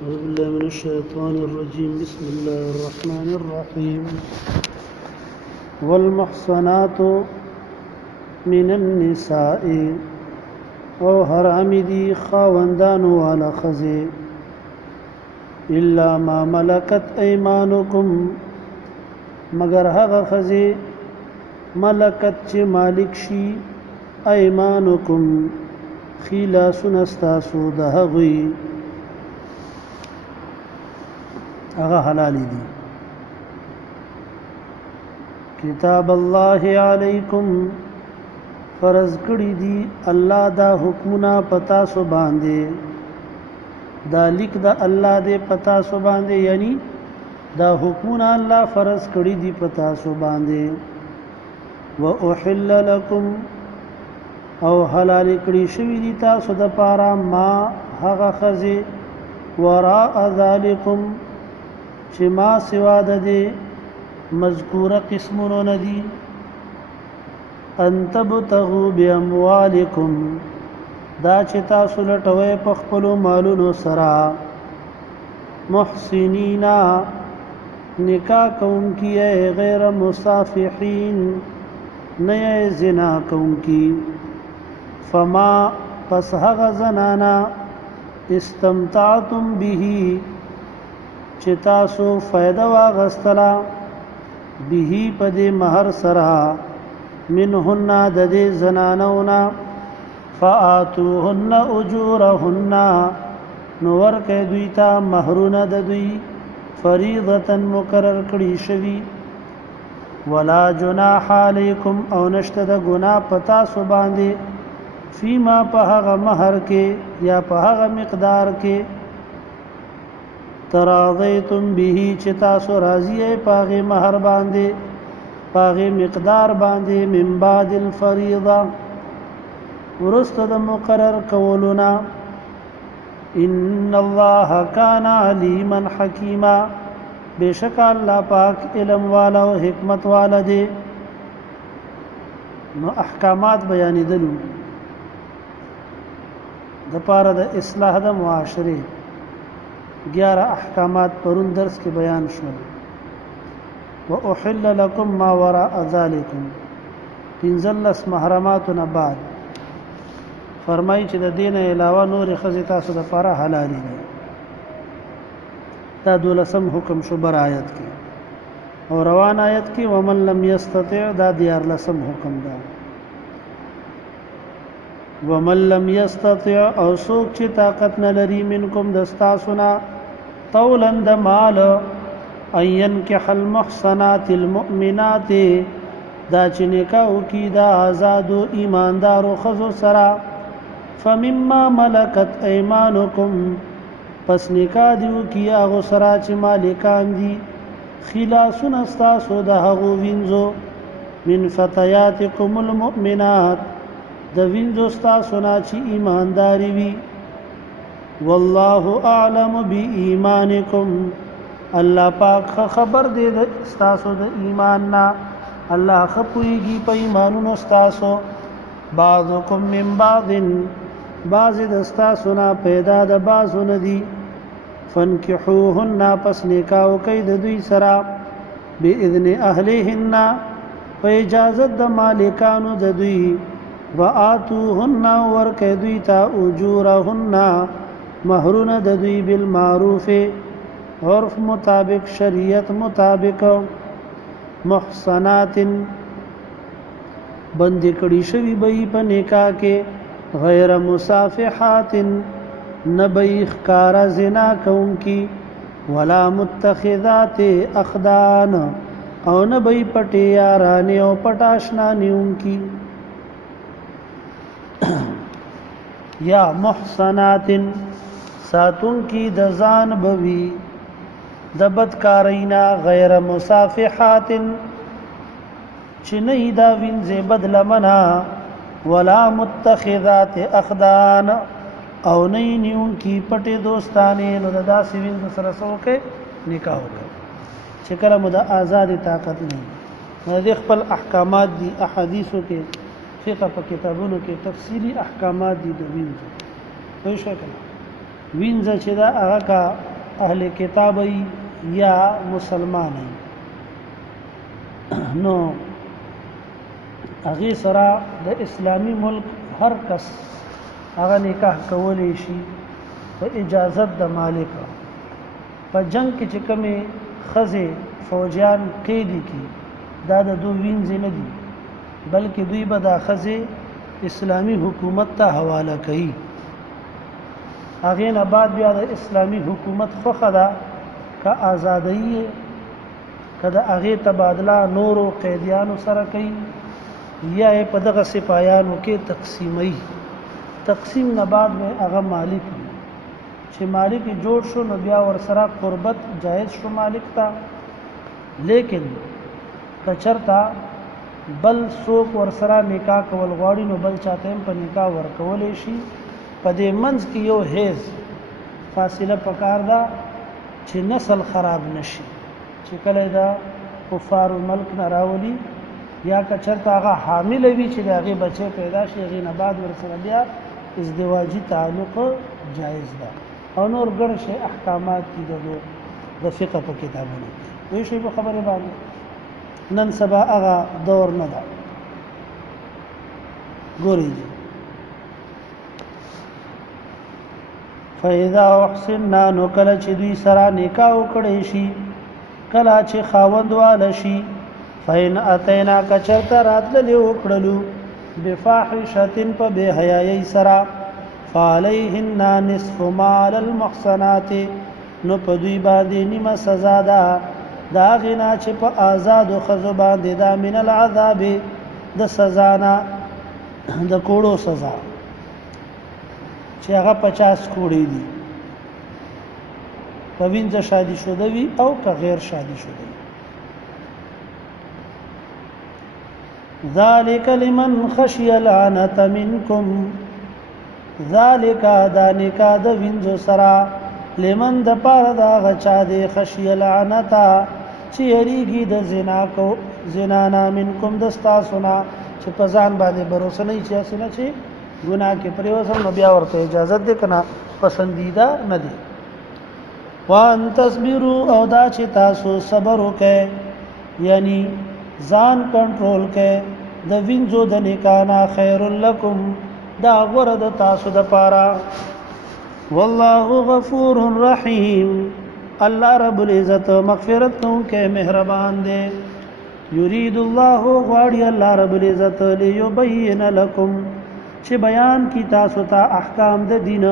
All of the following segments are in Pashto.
أعوذ بالله من الشيطان الرجيم بسم الله الرحمن الرحيم والمحصنات من النساء او حرام دي خاوندان والا خزي إلا ما ملكت أيمانكم مگر هغه خزي ملکت چې مالک شي أيمانكم خلاصون استاسو د هغوی هغه حلال دي کتاب الله علیکم فرض کړی دي الله دا حکمونه پتا سو باندې دا لیک دا الله دې پتا سو باندې یعنی دا حکمونه الله فرض کړی دي پتا سو باندې واحل لكم او حلال کړی شوی دي تاسو د پاره ما هغه خزي وراء ذالکم چې ما سوا د دې مذکوره قسمونو ندي ان تبتغوا باموالکم دا چې تاسو لټوي په خپل مالونو سره محسنینا نکاح کوونکی غیر مصافحین نه زنا کوونکی فما پس هغه زنانا استمتعتم به چې تاسو فائدہ واغستلا به پدې مہر سرا منهن د دې زنانونا فآتوهن اجورهن نور کې دوی ته مہرونه د دوی فریضه مقرر کړی شوی ولا جناح علیکم او نشته د ګناه پتا سو باندې فيما په هغه مہر کې یا په هغه مقدار کې تراضیتم به چې تاسو راضی پاغه مہر باندې پاغه مقدار باندې من بعد الفریضه ورست د مقرر کولنا ان الله کان علیما حکیما بشک الله پاک علم والا او حکمت والا دی نو احکامات بیان دي د پاره د اصلاح د معاشره 11 احکامات پرون درس کې بیان شول واحل لكم ما وراء ذلكم انزل محرماتنا بعد فرمایي چې د دین علاوه نور خزي تاسو د پاره حلال دي دا دولسم حکم شو بر آیت کې او روان آیت کې ومن لم يستطع دا دیار لسم حکم دا ومن لم يستطع او سوک چې طاقت نه لري منکم دستا سنا طولا د مال اين کې المحصنات المؤمنات دا چې نکاح کی دا آزاد او ایماندار او خزو سرا فمما ملكت ايمانكم پس نکاح دیو کیا غو سرا چې مالکان دي خلاصون استاسو د هغو وینځو من فتياتكم المؤمنات د وینځو استاسو نا چې ایمانداری وي والله اعلم بإيمانكم الله پاک خبر دې د استاسو د ایمان نا الله خپويږي په ایمانونو استاسو بعضکم من بعض بعض د استاسو نا پیدا د بعضو ندي فانكحوهن پس نکاح کوي د دوی سره باذن اهلهن په اجازه د مالکانو د دوی وآتوهن ورکه دوی تا اجورهن مہرون د دوی بالمعروف عرف مطابق شریعت مطابق محصنات بند کړي شوی به په نکاح کې غیر مصافحات نبی خکار زنا کون کی ولا متخذات اخدان او نبی پټي یارانه او پټاشنا نیون کی یا محصنات ساتون کی د ځان بوي د بدکارینا غیر مصافحات چې نه دا وینځه بدل منا ولا متخذات اخدان او نه نیون کی پټي دوستانه نو دا سوین سره سوکه نکاح وکړي چې کله مو د آزاد طاقت نه د خپل احکامات دي احادیثو کې فقه په کتابونو کې تفصیلی احکامات دي د وینځه وینځه چې دا هغه کا اهل کتاب یا مسلمان نو هغه سره د اسلامی ملک هر کس هغه نکاح کولی شي په اجازه د مالک په جنگ کې چې کومه خزه فوجیان قیدی کی دا د دوی وینځ نه دي بلکې دوی به دا خزه اسلامی حکومت ته حواله کوي هغه نه بعد بیا د اسلامی حکومت خو خدا کا آزادۍ کدا هغه تبادله نورو قیدیانو سره کوي یا په دغه سپایانو کې تقسیم نه بعد میں هغه مالک چې مالک جوړ شو نو بیا ور سره قربت جایز شو مالک تا لیکن کچرتا بل څوک ور سره نکاح کول غواړي نو بل چاته په نکاح ور کولې شي په دې منځ کې یو هیڅ فاصله پکار ده چې نسل خراب نشي چې کله دا کفار الملک نه راولي یا کچرتا هغه حامل وي چې هغه بچي پیدا شي هغه نه بعد ور سره بیا ازدواجی تعلق جائز ده او نور ګڼ شي احکامات دي د فقه په کتابونو وی شي په خبره باندې نن سبا هغه دور نه ده ګوري فاذا احسننا نو کله چې دوی سره نکاح وکړي شي کله چې خاوند واله شي فین اتینا کچرتا راتل وکړلو بفاحشتن په بے حیاي سرا فعليهن نصف مال المحصنات نو په دوی باندې نیمه سزا ده دا غنا چې په آزاد خزو باندې دا من العذاب د سزا نه د کوړو سزا چې هغه 50 کوړي دي په وینځه شادي شوه وي او که غیر شادي شوه ذالک لمن خشی العنت منکم ذالک دانکا د وینځو سرا لمن د پاره دا غچا د خشی العنت چې یریږي د زنا نا منکم دستا سنا چې پزان باندې باور نه چې اسنه چې ګناه کې پریوسم نو بیا ورته اجازه ده کنه پسندیده نه دي وان تصبروا او دا چې تاسو صبر وکئ یعنی ځان کنټرول کې د وینځو د نکانا خیر لکم دا غرد تاسو د پاره والله غفور رحیم الله رب العزت مغفرت کوونکی مهربان دی یرید الله غواړي الله رب العزت لیبین لکم چې بیان کی تاسو ته احکام د دین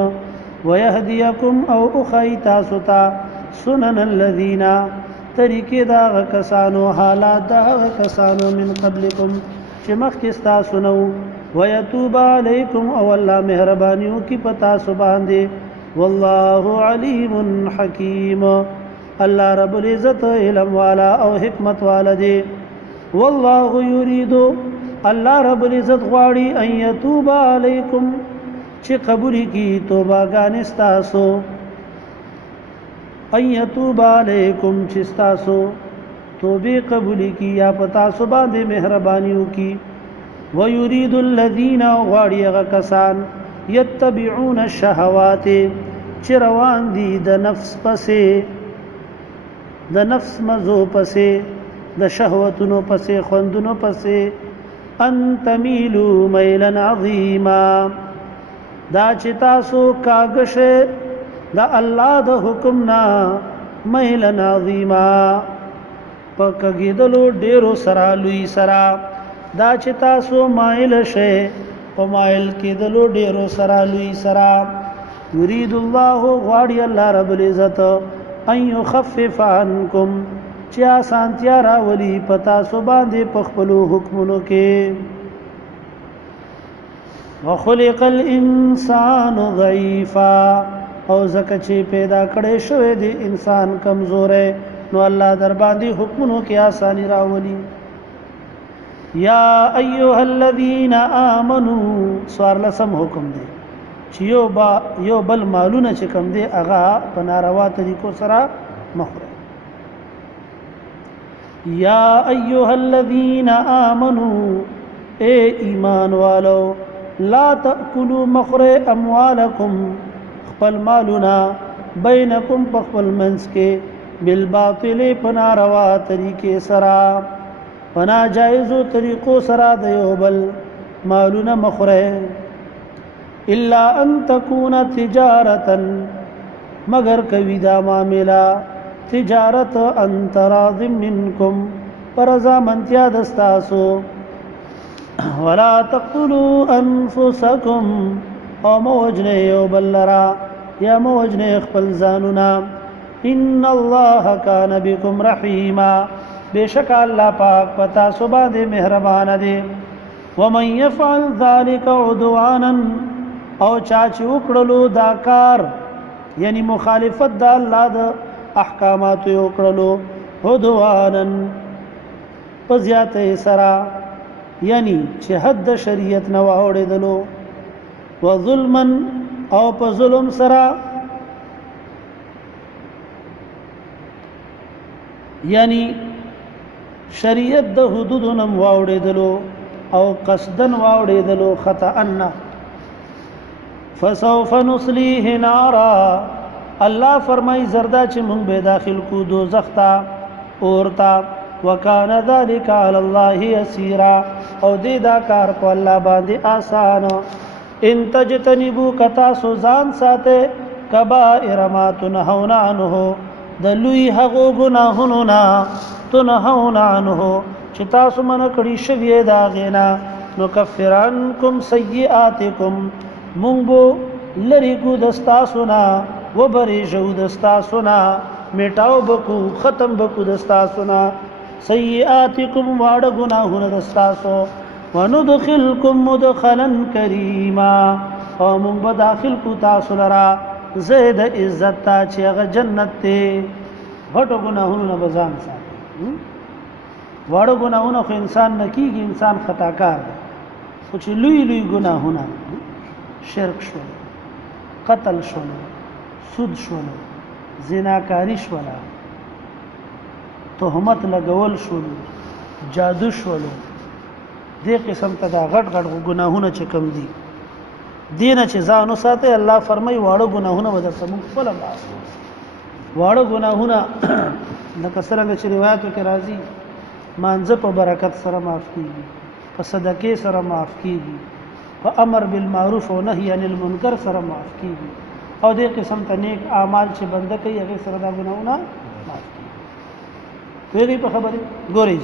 ويهديكم او اخی تاسو ته سنن الذین طریقې دا کسانو حالات دا کسانو من قبلکم چې مخکې تاسو نو ويتوب علیکم او الله مهربانیو کی پتا سو باندې والله علیم حکیم الله رب العزت علم والا او حکمت والا دی والله یرید الله رب العزت غواړي ان یتوب علیکم چې قبول کی توبه غانستاسو ایتوب علیکم چستاسو توبه قبول کی یا پتا سو باندې مهربانیو کی ويريد الذين غواړي کسان یتبعون الشهوات چې روان دي د نفس پسې د نفس مزو پسې د شهوتونو پسې خوندونو پسې ان تميلوا ميلا عظيما دا چې تاسو کاغشه دا الله د حکم نا مهلا عظیما پکګیدلو ډیرو سرا لوی سرا دا چې تاسو مایل شئ په مایل کېدلو ډیرو سرا لوی سرا یرید الله غواړي الله رب العزت ان يخفف عنكم چې آسانتیا راولي پتا سو باندې په خپل حکمونو کې وخلق الانسان ضعیفا او زکه چې پیدا کړي شوی دی انسان کمزور نو الله در باندې حکمونو کې آسانی راولي یا ایها الذین آمنوا سوار لسم حکم دی چې یو بل مالونه چې کم دی هغه په ناروا طریقو سره مخره یا ایها الذین آمنوا اے ایمان والو لا تأکلوا مخره اموالکم خپل مالنا بینکم پخپل منس کے بالباطل پنا روا طریقے سرا پنا جائزو طریقو سرا دیوبل مالون مخرے الا ان تکون تجارتا مگر کوي دا معاملہ تجارت ان تراض منکم پرزا منتیا دستاسو ولا تقتلوا انفسکم او موجنه یو بلرا یا موجنه خپل ځانونا ان الله کان بكم رحیما بشک الله پاک پتا سو باندې مهربان دی ومن يفعل ذلك عدوانا او چاچ وکړلو دا کار یعنی مخالفت د الله د احکامات وکړلو عدوانا پزیاته سرا یعنی چې حد شریعت نو اوړېدلو وظلما او په ظلم سرا یعنی شریعت د حدودونم واوړېدلو او قصدن واوړېدلو خطأ فسوف نصليه نارا الله فرمای زردا چې مونږ به داخل کو دوزخ ته اورتا وکانه ذلك على الله يسيرا او دې دا کار په الله باندې آسان ان تجتنبوا کتا سوزان ساته کبائر ما تنهون عنه د لوی هغو گناهونو نا تنهون عنه چې تاسو من کړی شوی دا غینا نو کفرانکم سیئاتکم مونږ لری کو دستا سنا وبری جو دستا سنا میټاو بکو ختم بکو دستا سنا سیئاتکم واړ گناهونه دستا سو وندخلکم مدخلا کریما او مونږ به داخل کو تاسو لرا زید عزت تا چې هغه جنت ته غټو گناهونه بزان ساتي واړو گناهونه خو انسان نکیږي انسان خطاکار دی خو چې لوی لوی گناهونه شرک شو قتل شو سود شو زناکاری شو تهمت لګول شو جادو شو دې قسم ته دا غټ غټ گناهونه چې کم دي دینه چې ځانو ساته الله فرمای واړو گناهونه ودر سمون خپل الله واړو گناهونه لکه څنګه چې روایتو کې راځي مانځه په برکت سره معاف کیږي په صدقې سره معاف کیږي په امر بالمعروف او نهي عن المنکر سره معاف کیږي او دې قسم ته نیک اعمال چې بنده کوي هغه سره دا گناهونه معاف کیږي ویلې په خبره ګورئ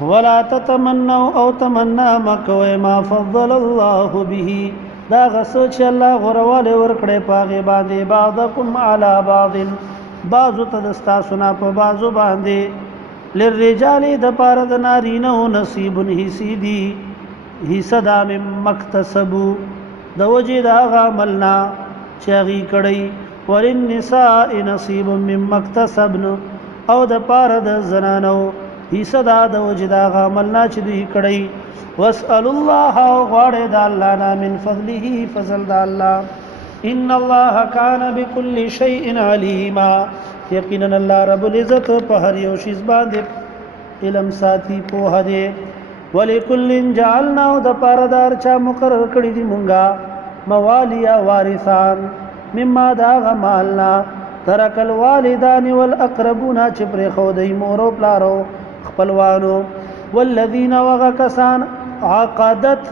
ولا تتمنوا او تمنا مکوي ما فضل الله به دا غسو چې الله غرواله ورکړې پاغه باندې بعضکم علی بعض بعضو تدستا سنا په بعضو باندې للرجال د پاره د نارینه نصیب حصی دی حصہ د مکتسبو د وجه دا عملنا چاغي کړي وللنساء نصیب مما اکتسبن او د پاره د زنانو حصہ دا د وجه دا عملنا چې دوی کړي واسأل الله غواړي د الله نه من فضله فضل د الله ان الله كان بكل شيء عليما یقینا الله رب العزت په هر یو شی باندې علم ساتي په هدي ولکل جعلنا د پاردار چا مقرر کړی دي مونږه موالیا وارثان مما دا غمالنا ترک الوالدان والاقربون چې پر خو دای مور او پلارو خپلوانو والذین وغکسان عقدت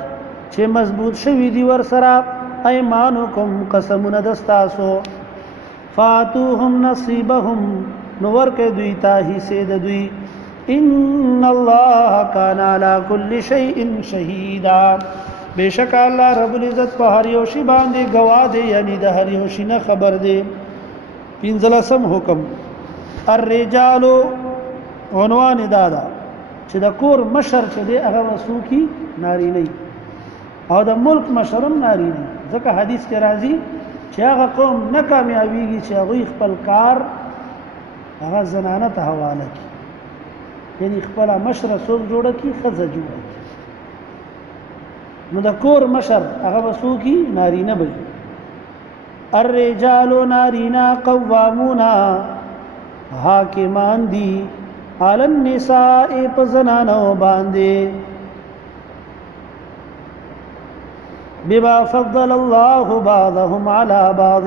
چې مضبوط شوی دی ور سره ايمانکم قسمون دستاسو فاتوهم نصیبهم نور کې دوی ته حصے د دوی ان الله کان علی کل شیء شهیدا بشک الله رب العزت په هر یو شی باندې گواه دی یعنی د هر یو شی نه خبر دی پنځلسم حکم الرجال عنوان دادا چې د کور مشر چې دی هغه وسوکی ناری نه او د ملک مشرم ناری نه ځکه حدیث کې راځي چې هغه قوم نه کامیابیږي چې هغه خپل کار هغه زنانه ته حواله کړي یعنی خپل مشر سول جوړه کی خزه جوړه کی نو د کور مشر هغه وسوکی ناری نه بږي الرجال نارینا قوامون حاکمان دی علی النساء پزنانو باندې بما فضل الله بعضهم على بعض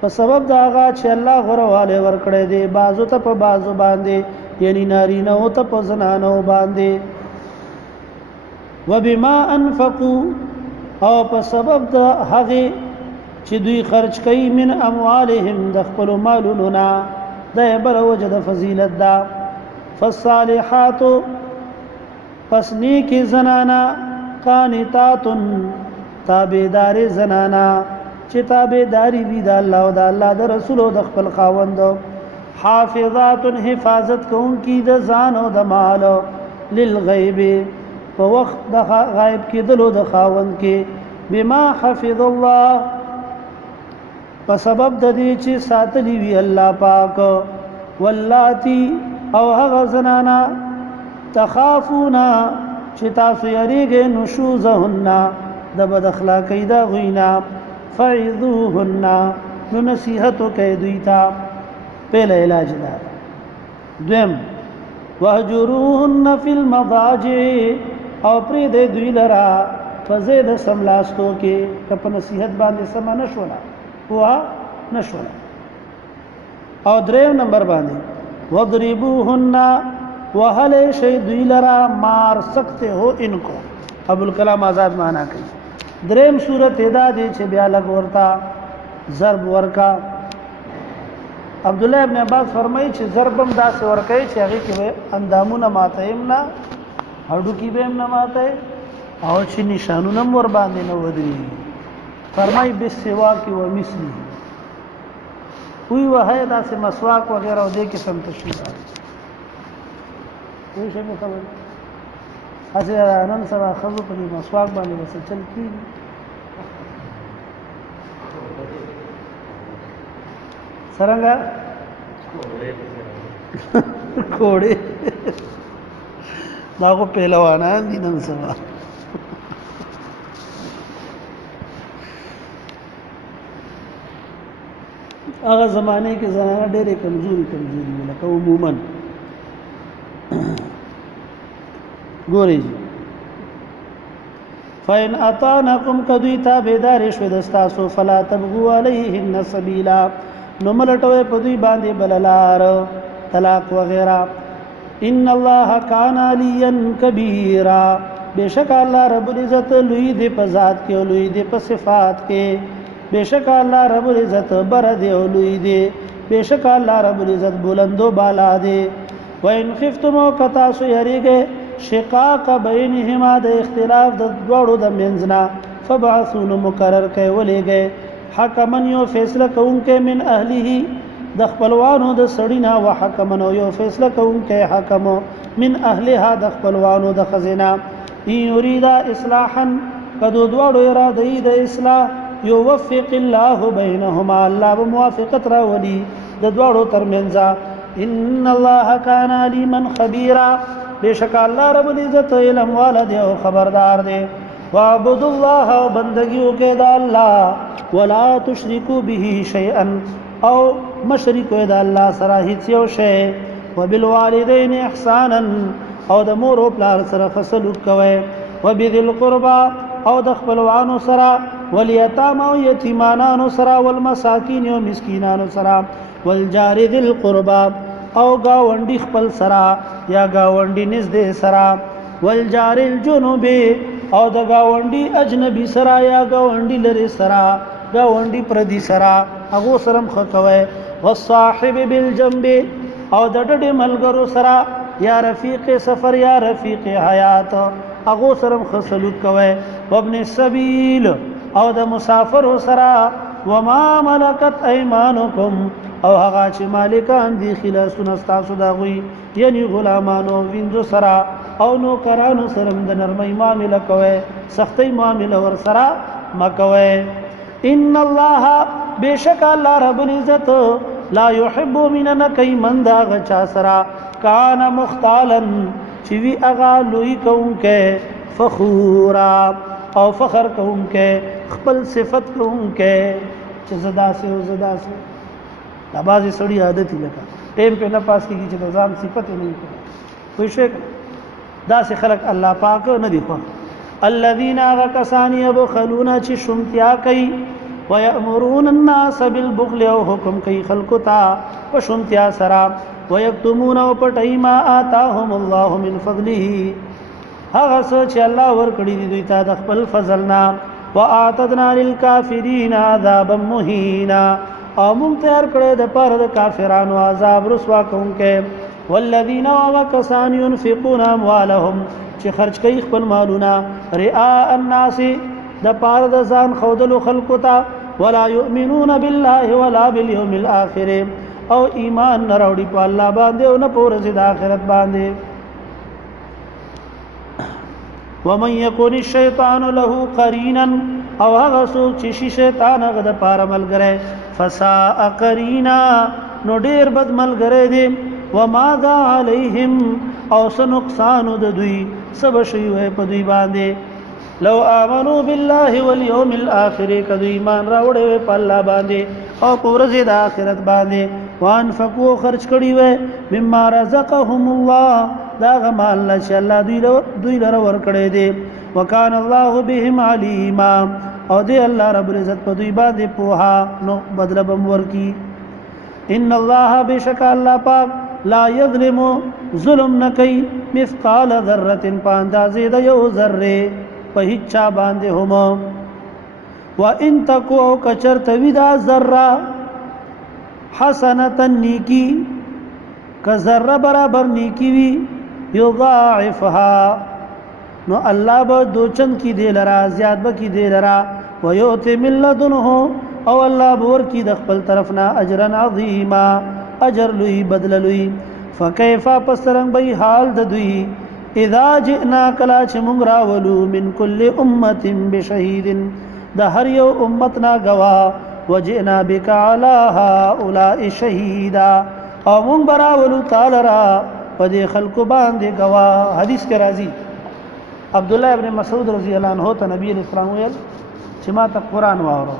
په سبب دا هغه چې الله غوړواله ورکړي دي بازو ته په بازو باندې یعنی نارینه او ته په زنانو باندې وبما انفقوا او په سبب دا هغه چې دوی خرج کوي من اموالهم د خپل مالونو نه د بل وجد فضیلت دا فالصالحات پس نیکی زنانا قانتات تابعدار زنانا چې تابعداري وي د الله او د الله د رسول او د خپل خاوند حافظات حفاظت کوونکی د ځان او د مال للغیب په وخت د غیب کې دلو د خاوند کې بما حفظ الله په سبب د دې چې ساتلی وی الله پاک واللاتی او هغه زنانا تخافونا چې تاسو یریږئ نشوزهن د بد اخلاقی دا غوینا فعذوهن نو نصیحتو کوي دوی ته پهله علاج دا دویم وهجروهن فی المضاجع او پرې د دوی لرا فزید سملاستو کې په نصیحت باندې سم نشولا هوا نشولا او دریم نمبر باندې وضربوهن وهل شی دوی لرا مار سکتے ہو ان کو ابو الکلام آزاد مانا کوي دریم صورت ادا دی چې بیا لګ ورتا ضرب ورکا عبد الله ابن عباس فرمایي چې ضربم داسې ورکای چې هغه کې اندامونه ماتایم نه هډو کې به نه ماتای او چې نشانونه مور باندې نه ودري فرمایي به سوا کې و مثلی وی وه داسې مسواک وغیرہ او دې کې سم تشریح کوئی شي مخبر اسه نن سبا خزو په مسواک باندې وسه چل کیږي څنګه کوړې دا کو پهلوانان دي نن سبا هغه زمانه کې زنانه ډېرې کمزوري لکه عموما ګورئ فإن أطعنكم كدوی تابعدار شوي دستاسو فلا تبغوا عليهن سبيلا نو ملټوي په دوی باندې بللار طلاق وغیرہ ان الله كان عليا كبيرا بشک الله رب العزت لوی دی په ذات کې او لوی دی په صفات کې بشک الله رب العزت بر دی او لوی دی بشک الله رب العزت بلند و بالا دی وان خفتم کتاسو یریګه شقاق بینهما د اختلاف د دوړو د منځنا فبعثون مقرر کوي ولېګه حکمن یو فیصله کوونکې من اهله د خپلوانو د سړینا وحکمن یو فیصله کوونکې حکم من اهلها د خپلوانو د خزینا یریدا اصلاحا کدو دوړو اراده د اصلاح یوفق الله بینهما الله بموافقت را ولي د دوړو ترمنځ ان الله كان عليما خبيرا بشک الله رب العزت علم والد او خبردار دے وعبد الله بندگیو کې د الله ولا تشركوا به شيئا او مشرکو د الله سره هیڅ یو شی وبالوالدین احسانا او د مور او پلار سره فسلوک کوي وبذل قربا او د خپلوانو سره والیتام او یتیمانانو سره والمساکین او مسکینانو سره والجار ذل قربا او گاونډي خپل سرا یا گاونډي نږدې سرا والجار الجنوب او د گاونډي اجنبي سرا یا گاونډي لري سرا گاونډي پردي سرا هغه سرم خکوي والصاحب بالجنب او د ډډې ملګرو سرا یا رفیق سفر یا رفیق حیات هغه سرم خسلوک کوي وابن السبيل او د مسافر سرا وما ملکت ايمانكم او هغه چې مالکان دي خلاصونه تاسو دا غوي یعنی غلامانو وینځو سرا او نو کرانو سره د نرمۍ معاملې کوي سختۍ معاملې ور سره مکوي ان الله بشک الله رب العزت لا يحب مننا کای من دا غچا سرا کان مختالا چې وی اغا لوی کوونکې فخورا او فخر کوونکې خپل صفت کوونکې چې زدا سه او زدا سه دا بازي سړی عادت لکه ټیم په نه پاس کیږي چې د ځان صفت نه کوي خو شي دا سه خلق الله پاک نه دی خو الذين غكسان يبخلون چې شمتیا کوي ويأمرون الناس بالبخل او حکم کوي خلقو ته په شمتیا سره ويكتمون او پټي ما آتاهم الله من فضله هغه څه چې الله ورکړي دي دوی ته د خپل فضل نه واعتدنا للكافرين عذابا مهينا او مونږ تیار کړی د پاره د کافرانو عذاب رسوا کوونکې والذین وکسان ينفقون اموالهم چې خرج کوي خپل مالونه رئاء الناس د پاره د ځان خودلو خلقو ته ولا يؤمنون بالله ولا باليوم الاخر او ایمان نه راوړي په الله باندې او نه په ورځ د آخرت باندې ومن يكن الشيطان له قرينا او هغه څوک چې شیطان هغه د پاره ملګری فساء قرینا نو ډیر بد ملګری دی وماذا عليهم او څه نقصان د دوی سب شي وي په دوی باندې لو امنوا بالله واليوم الاخر کدو ایمان راوړې په الله باندې او په ورځ د آخرت باندې وانفقوا خرج کړي وي مما رزقهم الله دا غمال چې الله دوی لره ور کړې دي وکانه الله بهم علیما او دی الله رب العزت په دوی باندې پوها نو بدل بم ورکی ان الله بشک الله پاک لا یظلم ظلم نکي مثقال ذره پاندازې د یو ذره په هیڅ باندې هم وان تکو کچر تویدا ذره حسنه نیکی ک ذره برابر نیکی وی یضاعفها نو الله به دوچن کی دی لرا زیات به کی دی لرا ويؤتي من لدنه او الله بور کی د خپل طرفنا اجرا عظیما اجر لوی بدل لوی فكيف پسرنګ به حال د دوی اذا جئنا کلا چې مونږ راولو من كل امه بشهید د هر یو امتنا گوا وجئنا بك على هؤلاء شهيدا او مونږ براولو تعالی را په دې خلکو باندې گوا حدیث کې راځي عبد الله ابن مسعود رضی الله عنه ته نبی اسلام ویل چې ما ته قران واورو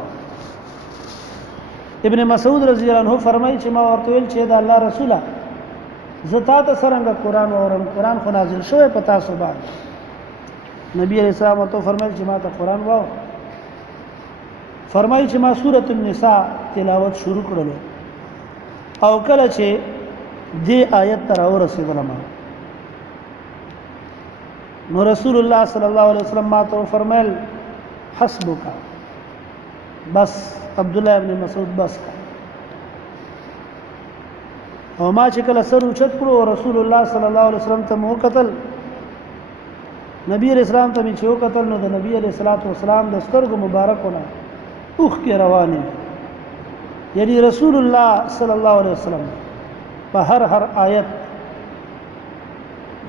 ابن مسعود رضی الله عنه فرمایي چې ما ورته ویل چې د الله رسوله زتا ته څنګه قران واورم قران خو نازل شوی پتا سو باندې نبی علیہ السلام ته فرمایي چې ما ته قران واو فرمایي چې ما سورۃ النساء تلاوت شروع کړل او کله چې دې آیت تر ورسېدم نو رسول الله صلی الله علیه وسلم ما ته فرمایل حسبک بس عبد الله ابن مسعود بس او ما چې کله سر اوچت کړو رسول الله صلی الله علیه وسلم ته مو قتل نبی رسول الله ته چې وکتل نو د نبی علیہ الصلوۃ والسلام د سترګو مبارکونه اوخ کې روانه یعنی رسول الله صلی الله علیه وسلم په هر آیت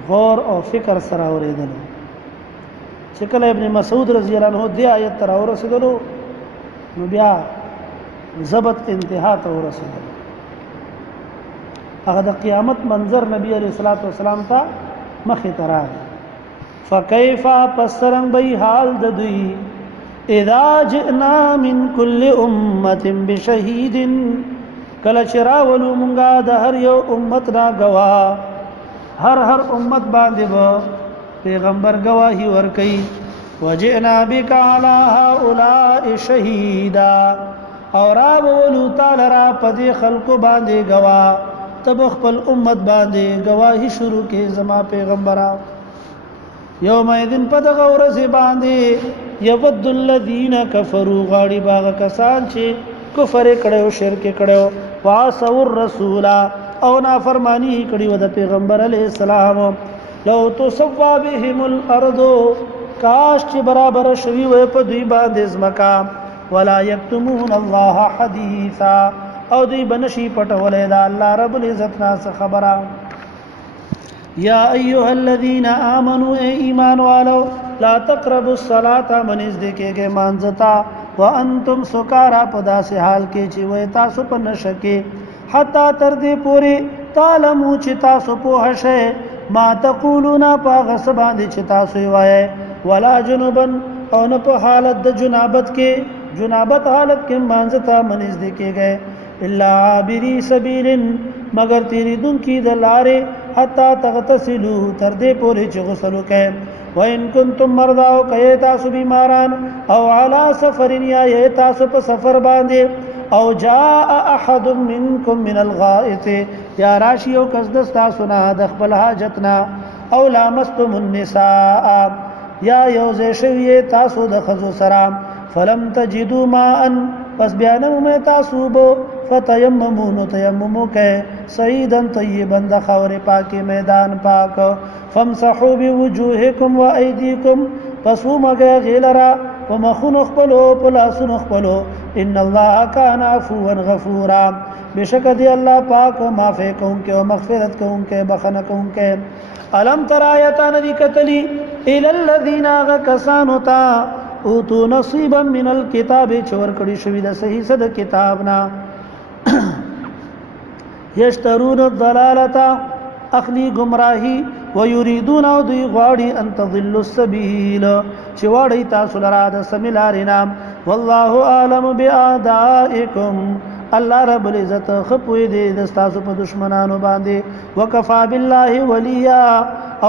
غور او فکر سره اوریدل چې کله ابن مسعود رضی الله عنه دې آیت تر ورسېدلو نو بیا ضبط انتها ته ورسېدل هغه د قیامت منظر نبی علیہ الصلوۃ والسلام ته مخې ته راغی فكيف پسرنګ به حال د دوی اذا جئنا من كل امه بشهيد کله چراولو مونږه د هر یو امت را گواه هر امت باندې به پیغمبر گواہی ورکي وجئنا بك على هؤلاء شهيدا اور اولو تعالی را پدې خلکو باندې گواه تب خپل امت باندې گواہی شروع کې زما پیغمبره یوم اذن پدغه ورځ باندې یود الذین کفروا غاړي باغ کسان چې کفر کړو شرک کړو واسو الرسول او نافرمانی کړي و د پیغمبر علی السلام لو تصوا بهم الارض کاش چې برابر شوی و په دوی باندې زمکا ولا یکتمون الله حدیثا او دوی بنشي پټولې دا الله رب العزت نا خبره یا ایها الذین آمنوا ایمان والو لا تقربوا الصلاة من ذکرګه مانځتا وانتم سکارا په داسې حال کې چې وای تاسو په نشکه حتا تر دې پوری تعلمو چې تاسو په هشه ما تقولون په غصبان دي چې تاسو وای ولا جنبن او نه په حالت د جنابت کې جنابت حالت کې مانځتا منځ دې کېږي الا عابری سبیل مگر تیری دن کی د لارې حتا تغتسلوا تر دې پوری چې غسل وکړي وَإِن كُنتُم مَّرْضَىٰ او کئ تاسو بیماران او علی سفر یا یې تاسو په سفر باندې او جاء احد منکم من الغائط یا راشی او کس د تاسو نه د خپل حاجتنا او لامستم النساء یا یوځ شوی تاسو د خزو سره فلم تجدوا ماء پس بیانم میں تاسو بو فتیممون تیممو کے سعیدا طیبا د خور پاک میدان پاک فامسحوا بوجوهکم وایدیکم پس ومگه غیلرا ومخون اخپلو پلاسون اخپلو ان اللہ کان عفوا غفورا بشک دی اللہ پاک معافی کون کے و مغفرت کون کے بخن کون کے علم تر آیتان دی کتلی الالذین آغا کسانوتا اوتو نصیبا من الكتاب چور کڑی شوی دا صحیح صد کتابنا یشترون الضلالتا اخلی گمراہی ویریدون او دوی غواړي ان تضل السبیل چې واړی تاسو لرا د سمیلارنا والله اعلم باعدائکم الله رب العزت خپوی دې د تاسو په دشمنانو باندې وکفا بالله ولیا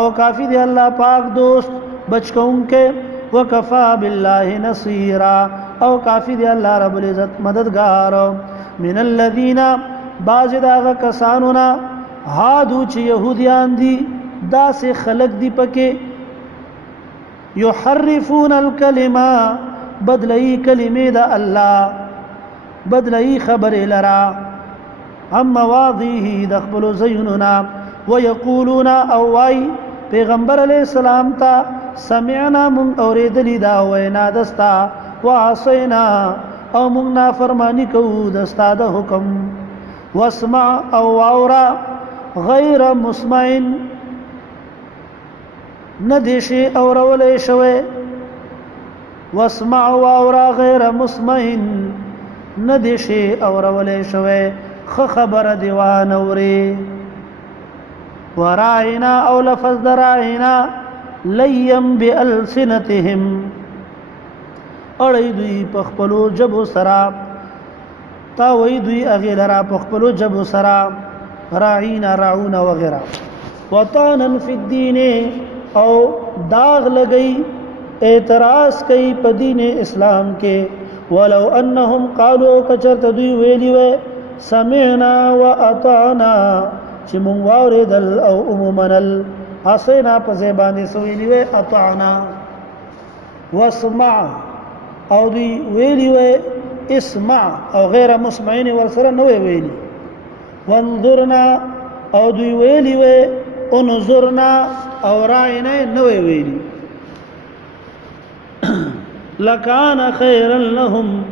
او کافی دی الله پاک دوست بچکونکې وکفا بالله نصيرا او کافی دی الله رب العزت مددگار من الذين باز داغه کسانونا هادو چې يهوديان دي دا سے خلق دی پکے یحرفون الکلمہ بدلئی کلمے دا اللہ بدلئی خبر لرا عم مواضیه دخبلو زیننا ویقولون اوائی پیغمبر علیہ السلام تا سمعنا من اوریدلی دا وینا دستا وعصینا او من نافرمانی کو دستا دا حکم واسمع او واورا غیر مسمعن ندیشی اورولے شوے واسمع واورا غیر مسمعن ندیشی اورولے شوے خبر دیوان اوری ورائنا او لفظ درائنا لیم بالسنتهم اڑی دوی پخپلو جبو سرا تاوی دوی اغیلرا پخپلو جبو سرا رائنا رعون وغیرہ وطانا فی الدین او داغ لگئی اعتراض کئی پا دین اسلام کے ولو انہم قالو کچرت دوی ویلی وے سمعنا و اطعنا چی من واردل او امومنل عصینا پا زیبانی سویلی وے اطعنا واسمع او دوی ویلی وے اسمع او غیر مسمعین ورسر نوے ویلی وانظرنا او دوی ویلی وے انظرنا او رائنا نوے ویلی لکان خیرا لهم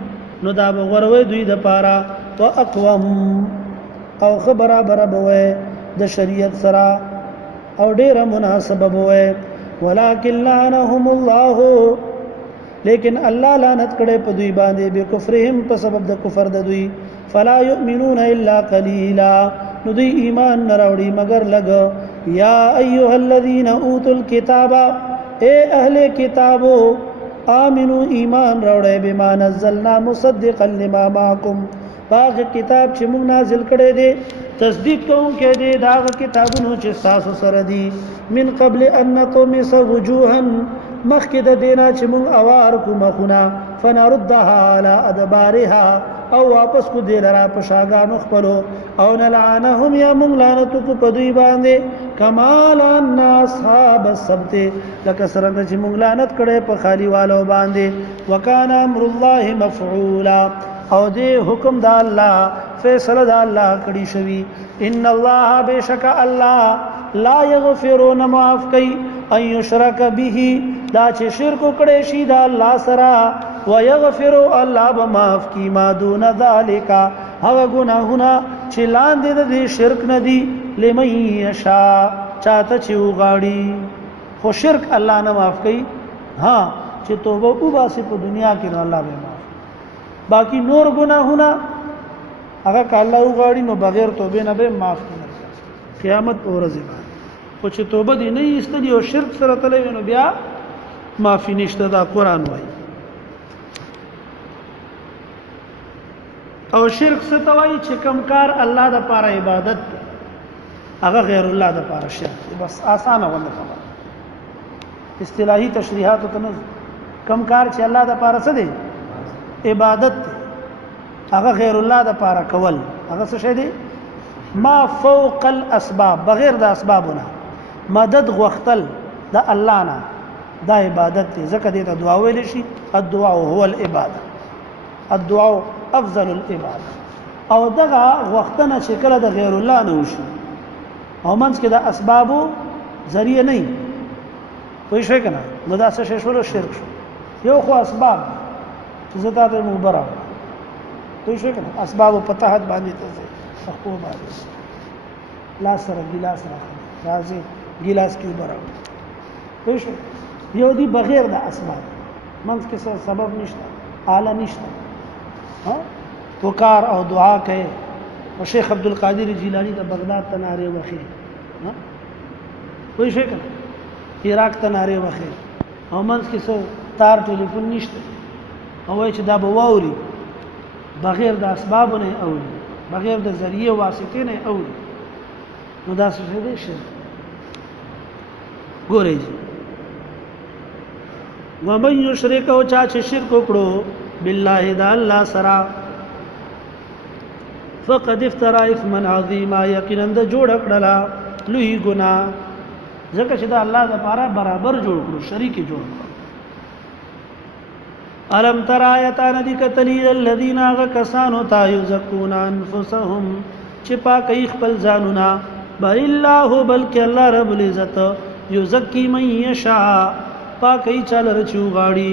نو دا بغروی دوی دا پارا و اقوام او خبرا بربوی دا شریعت سرا او دیر مناسب بوی ولیکن لعنهم اللہ لیکن اللہ لعنت کڑے پا دوی باندے بے کفرهم پا سبب دا کفر دا دوی فلا یؤمنون الا قلیلا نو دوی ایمان نراوڑی مگر لگ یا ایوہ الذین اوتوا الکتاب اے اہل کتابو آمنو ایمان روڑے بما نزلنا مصدقا لما معکم باغ کتاب چی مونگ نازل کڑے دے تصدیق کون کے دے داغ کتابنو چی ساسو سردی من قبل ان نطمس وجوہا مخکد دینا چی مونگ اوار کو مخنا فنردها على ادبارها او واپس کو دے لرا پشاگانو خپلو او نلعنهم یا مونگ لعنتو کو پدوی باندے کمال ان اصحاب السبت لکه سرنګ چې مونږ لعنت کړي په خالی والو باندې وکانا امر الله مفعولا او دې حکم د الله فیصله د الله کړي شوی ان الله بشک الله لا یغفرون معاف کوي ان یشرک به دا چې شرک کړي شي د الله سره ويغفر الله بمعاف کی ما دون ذالک هغه گناهونه چې لاندې د شرک نه دي لمن یشاء چاته چې وغاړي خو شرک الله نه معاف کوي ها چې توبه وباسي په دنیا کې نو الله به معاف باقی نور گناهونه هغه ک الله وغاړي نو بغیر توبه نه به معاف کوي قیامت اور ځای خو چې توبه دې نه ایستلی او شرک سره تللی نو بیا معافی نشته دا قران وایي او شرک څه توای چې کم کار الله د پاره عبادت هغه غیر الله د پاره شرک بس آسانه ونه خبره اصطلاحي تشریحات ته نه کم کار چې الله د پاره څه دی عبادت هغه غیر الله د پاره کول هغه څه شي دی ما فوق الاسباب بغیر د اسبابونه مدد غوښتل د الله نه دا عبادت دی ځکه دې ته دعا ویل شي الدعاء هو العباده الدعاء افضل العباده او دغه غوښتنه چې کله د غیر الله نه وشي او منځ کې د اسبابو ذریعہ نه وي شي کنه نو دا څه شی شو شرک شو یو خو اسباب چې زتا ته مبرر وي شي کنه اسباب په تحت باندې ته خو باندې لاس سره ګلاس راځي ګلاس کې برابر وي شي یو دی بغیر د اسباب منځ کې څه سبب نشته اعلی نشته ها وکار او دعا کوي او شیخ عبد القادر جیلانی د بغداد ته ناره وخی ها وای شي کنه عراق ته ناره وخی او منځ کې څو تار ټلیفون نشته او وای چې دا به واوري بغیر د اسباب نه اوري بغیر د ذریعہ واسطه نه اوري نو دا څه دی شي ګورئ ومن یشرک او چا چې شرک وکړو بالله د الله سره فقد افترى اثما عظيما یقینا د جوړ کړلا لوی ګناه ځکه چې د الله لپاره برابر جوړ کړو شریک جوړ کړو الم تر آیاتان دی کتلی الذین غکسانو تا یزکون انفسهم چې پاکي خپل ځانونه بل الله بلکې الله رب العزت یزکی من یشاء پاکي چل رچو غاړي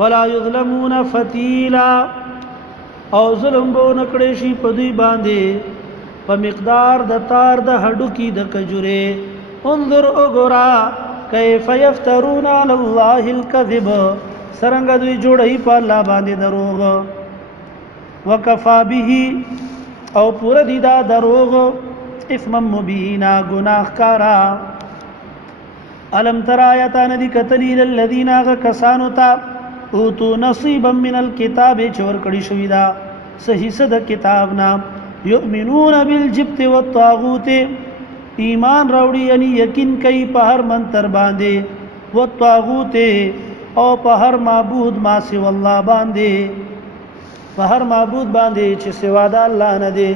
ولا یظلمون فتیلا او ظلم به نکړې شي په دوی باندې په مقدار د تار د هډو کې د کجوره انظر وګرا کیف یفترون علی الله الکذب سرنګ دوی جوړي په الله باندې دروغ وکفا به او پور دي دا دروغ اثم مبینا گناہ کارا الم تر آیاتان دی کتلی للذین کسانو تا اوتو نصیبا من الكتاب چور کړي شوی دا صحیح صد کتاب نام یؤمنون بالجبت والطاغوت ایمان راوړي یعنی یقین کوي په هر منتر باندې والطاغوت او په هر معبود ما سی والله باندې په هر معبود باندې چې سوا د الله نه دی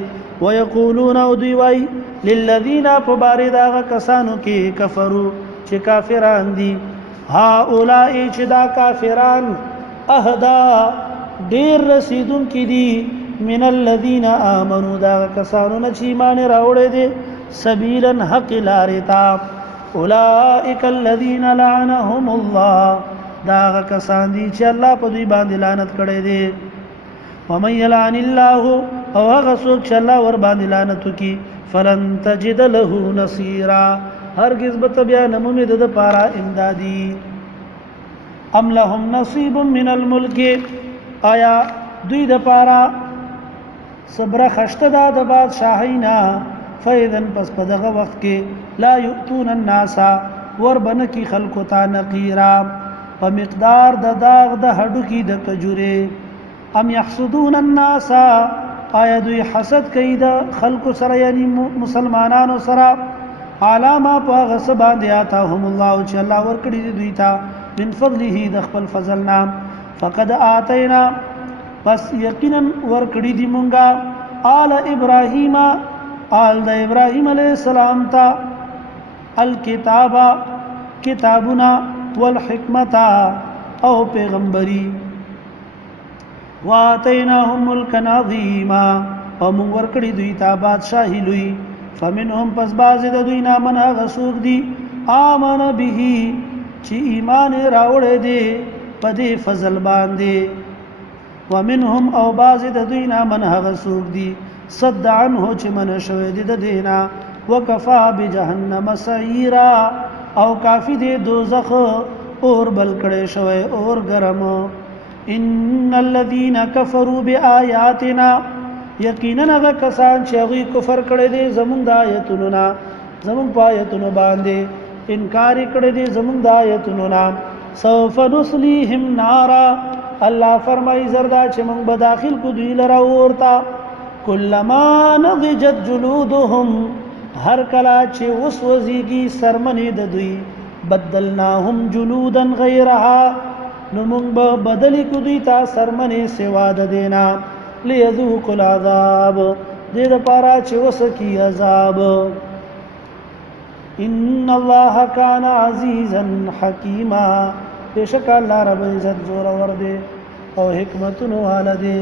ويقولون او دی وای للذین فبارد کسانو کې کفروا چې کافران دي هؤلاء چې دا کافران اهدا ډیر رسیدون کې دي من الذين امنوا دا کسانو چې ایمان راوړي دي سبیلا حق لارتا اولئک الذين لعنهم الله دا کسان دي چې الله په دوی باندې لعنت کړي دي ومن يلعن الله او هغه څوک چې الله ور باندې لعنت وکي فلن تجد له نصيرا هرگز به بیا نمونه د پارا امدادي ام لهم نصيب من الملك آیا دوی د پارا صبر خشته د بادشاہینا فاذن پس په دغه وخت کې لا یؤتون الناس ور بن کی خلق تا نقیرا په مقدار د داغ د هډو کې د کجوره ام يحسدون الناس آیا دوی حسد کوي د خلق سره یعنی مسلمانانو سره علامه په غصبان دی آتاهم الله چې الله ورکړي دوی ته من فضله د خپل فضل نام فقد آتینا پس یقینا ورکړي دی مونږه آل ابراهیم آل د ابراهیم علیه السلام ته الکتاب کتابنا والحکمت او پیغمبري واتیناهم ملکا عظیما او مونږ ورکړي دوی ته بادشاہي لوی فمنهم پس باز د دوی نه من هغه څوک دي آمن به چې ایمان راوړې دي په دې فضل باندې ومنهم او باز د دوی نه من هغه څوک دي صد عنه چې من شوي دي د دینا وکفا بجهنم سعیرا او کافی دي دوزخ اور بل کړي شوی اور ګرم ان الذين كفروا بآياتنا یقینا هغه کسان چې هغه کفر کړي دي زمونږ د آیتونو نه زمونږ په آیتونو باندې انکار کړي دي زمونږ د آیتونو نه سوف نصليهم نارا الله فرمایي زردا چې موږ به داخل کو دوی لره ورتا کلما نضجت جلودهم هر کلا چې وسوځيږي سرمنې د دوی بدلناهم جلودا غیرها نمونگ با بدلی کدیتا سرمنی سوا دینا لیذوق العذاب دید پارا چوسکی عذاب ان اللہ کان عزیزا حکیما بے شک اللہ رب عزت زور ور دے او حکمتن والدے